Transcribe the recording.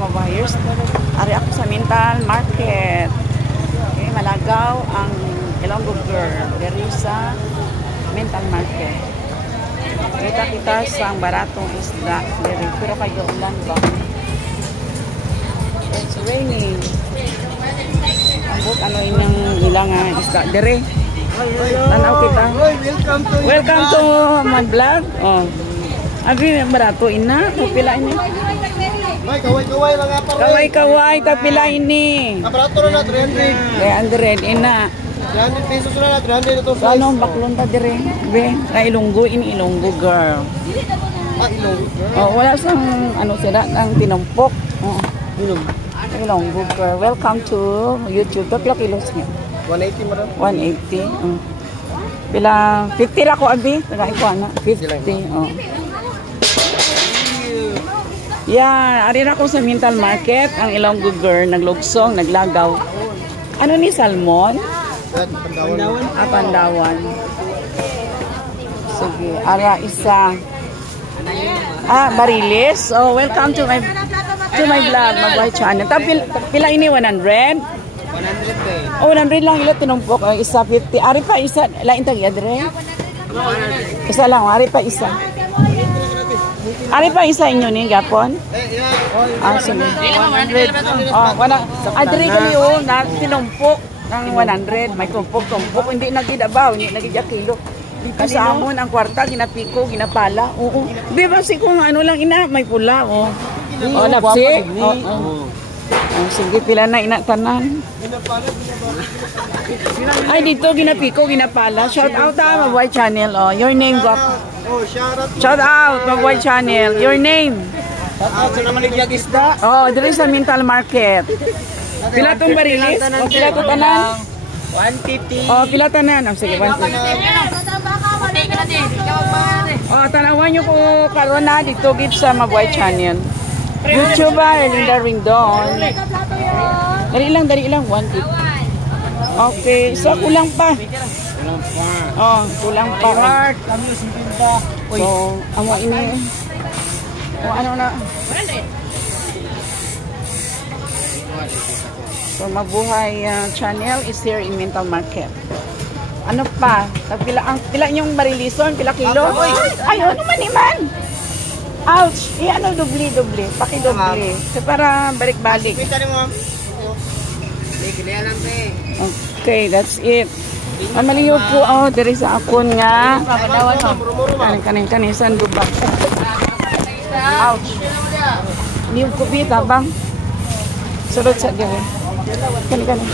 mga buyers. Ari ako sa Mental Market. Okay, Malagaw ang Ilonggo Girl. Diri sa Mental Market. Kita sa baratong isda. Diri. Pero kayo ulan ba? It's raining. Ambot ano inyong ilang isda. Diri. Tanaw kita. Welcome to my vlog. Oh. Abi barato ina, pila ini. Kaway mga pare. Kaway pila ini. Barato na 300. 300 ina. 300 pesos na 300 ito. Ano baklon ta dire? Be, na Ilonggo ini Ilonggo girl. Ilonggo. Oh, wala sang ano sila ang tinumpok. Oh. Ilonggo girl. Welcome to YouTube. Pila kilos niya? 180 mo rin. 180. Pila 50 ra ko abi, tagay ko ana. 50. Oh. Yeah, ari na ko sa Mental Market, ang Ilonggo Girl naglugsong, naglagaw. Ano ni salmon? Pandawan. Pandawan. Sige, ara isa. Barilis. Oh, welcome to my vlog, my channel. Pila ini 100? 100 Oh, 100 lang ilo tinumpok. Isa 50. Ari pa isa, lain tag adre. Isa lang, ari pa isa. Ari pa isa inyo ni gapon? Sige. 100. Oh, wala. Adre kali na tinumpok ng 100. May tumpok. Hindi nagidabaw, hindi nagidya kilo. Dito sa amon ang kwarta ginapiko, ginapala. Oo. Di ba si kung ano lang ina, may pula oh. Oh, napsi. Oh. Sige, pila na ina tanan. Ay, dito ginapiko, ginapala. Shout out Mabuhay Channel. Oh, your name, Guap. Oh, shout out Mabuhay Channel. Your name? Shout sa namaligyan isda. Oh, dito sa Mental Market. Pila tong barilis? O, pila to tanan? 150. Oh, pila tanan? Oh, sige, 150. Oh, tanawan nyo ko karon na dito gid sa Mabuhay Channel. YouTuber Linda Ringdon. Dari lang 150. Okay, so kulang pa. Oh, kulang pa. So, amo ini. Oh, ano na? So, Mabuhay Channel is here in Mental Market. Ano pa? Pila yung barilison? Pila kilo? Ay, ano man iman? Ouch! Ano dubli? Paki-dubli. So, para balik-balik. Okay, that's it. Maliyo po ako diri sa akon nga. Kaning san dubak. Ouch! Liyo ko bita bang? Sulod sa diri. Kani.